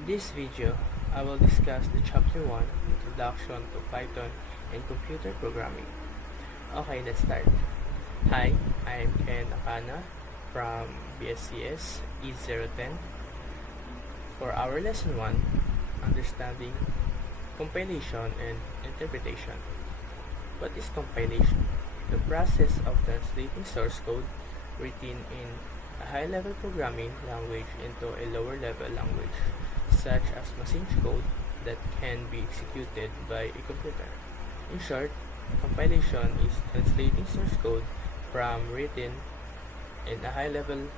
In this video, I will discuss the Chapter 1, Introduction to Python and Computer Programming. Okay, let's start. Hi, I am Acana from BSCS E010. For our Lesson 1, Understanding Compilation and Interpretation. What is compilation? The process of translating source code written in a high-level programming language into a lower-level language, such as machine code that can be executed by a computer. In short, compilation is translating source code from written in a high-level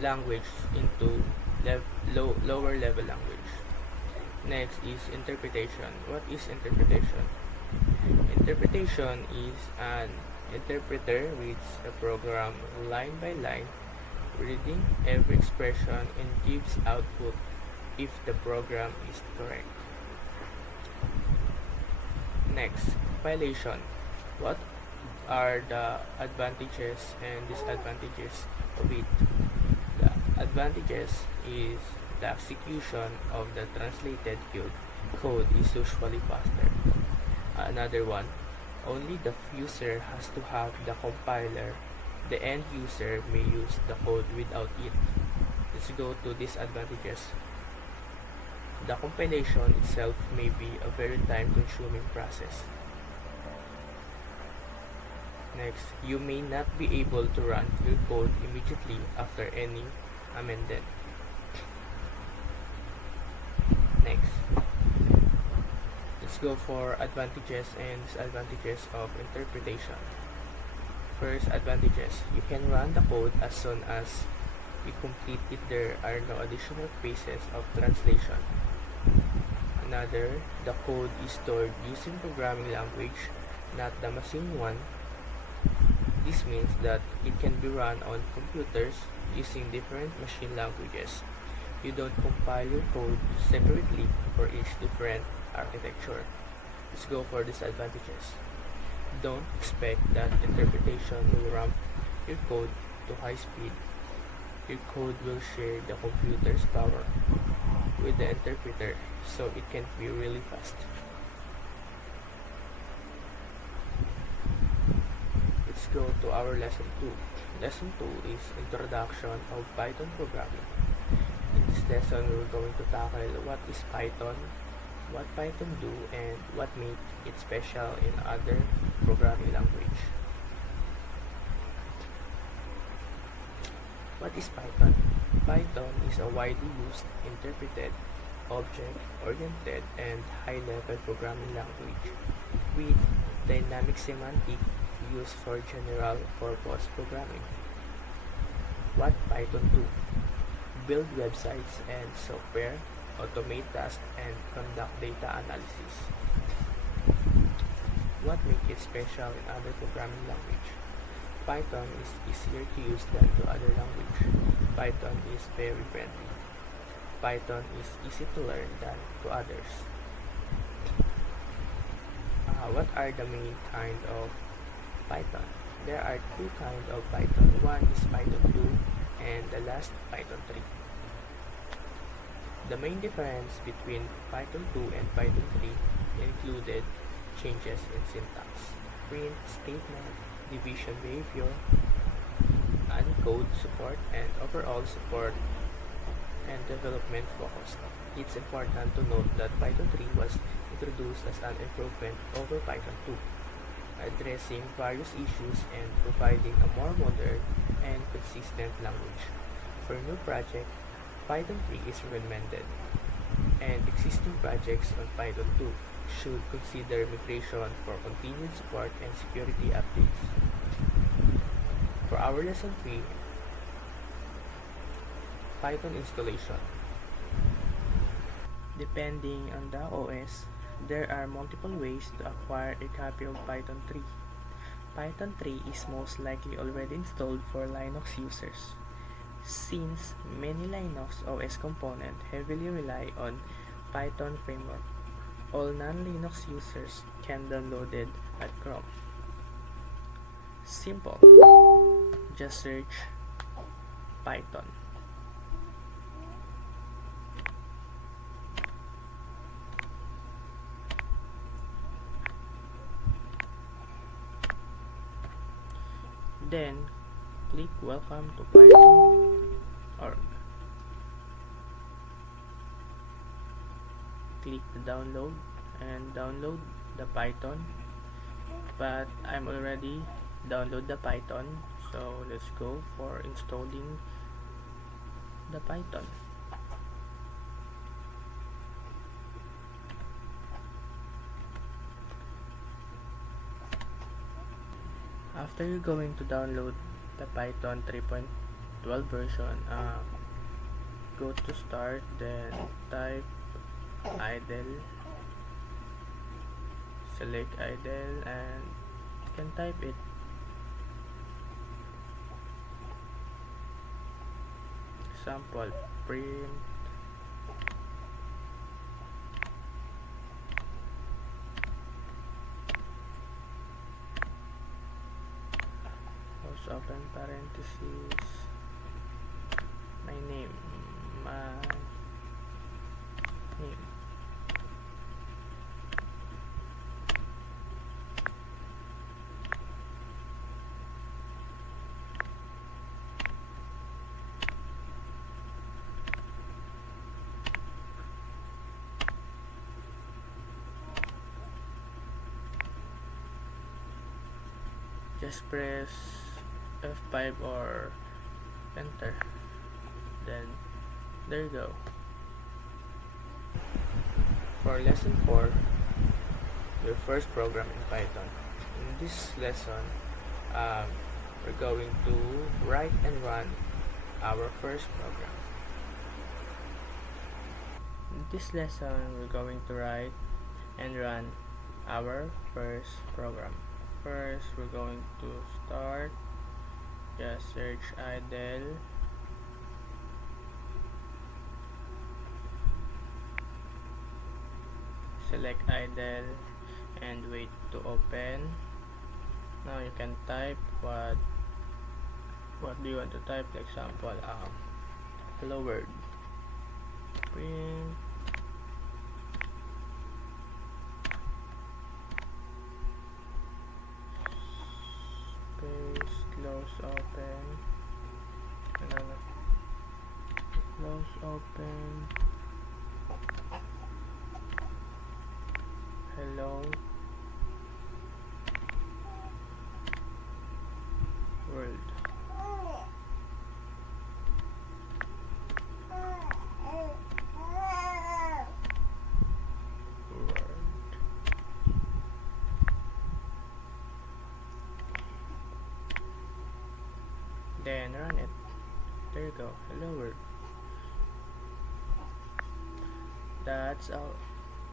language into lower-level language. Next is interpretation. What is interpretation? Interpretation is an interpreter reads a program line by line, reading every expression and gives output if the program is correct. Next, compilation. What are the advantages and disadvantages of it? The advantages is the execution of the translated code is usually faster. Another one, only the user has to have the compiler. The end user may use the code without it. Let's go to disadvantages. The compilation itself may be a very time-consuming process. Next, you may not be able to run your code immediately after any amendment. Next, let's go for advantages and disadvantages of interpretation. First, advantages. You can run the code as soon as you complete it. There are no additional phases of translation. Another, the code is stored using programming language, not the machine one. This means that it can be run on computers using different machine languages. You don't compile your code separately for each different architecture. Let's go for disadvantages. Don't expect that interpretation will ramp your code to high speed. Your code will share the computer's power with the interpreter, so it can be really fast. Let's go to our lesson 2. Lesson 2 is Introduction of Python Programming. In this lesson, we're going to tackle what is Python, what Python do, and what makes it special in other programming language. What is Python? Python is a widely used, interpreted, object-oriented, and high-level programming language with dynamic semantic used for general-purpose programming. What Python do? Build websites and software, automate tasks, and conduct data analysis. What makes it special in other programming language? Python is easier to use than to other language. Python is very friendly. Python is easy to learn than to others. What are the main kind of Python? There are two kinds of Python. One is Python 2 and the last Python 3. The main difference between Python 2 and Python 3 included changes in syntax, print statement, division behavior, uncode support, and overall support and development focus. It's important to note that Python 3 was introduced as an improvement over Python 2, addressing various issues and providing a more modern and consistent language. For new project, Python 3 is recommended, and existing projects on Python 2 should consider migration for continued support and security updates. For our lesson 3, Python installation. Depending on the OS, there are multiple ways to acquire a copy of Python 3. Python 3 is most likely already installed for Linux users, since many Linux OS components heavily rely on Python framework. All non-Linux users can download it at Chrome. Simple. Just search Python. Then click Welcome to Python.org. Click the download and download the Python, but I'm already download the Python, so let's go for installing the Python. After you're going to download the Python 3.12 version, go to start, then type idle, select idle, and you can type it. Example, print close open parenthesis, my name. Just press F5 or enter, then there you go. For lesson 4, your first program in Python. In this lesson, we're going to write and run our first program. In this lesson, we're going to write and run our first program. First, we're going to start, just search idle, select idle, and wait to open. Now you can type what do you want to type. For example, hello world, print space, close open, close open, hello world. Then run it. There you go. Hello world. That's all.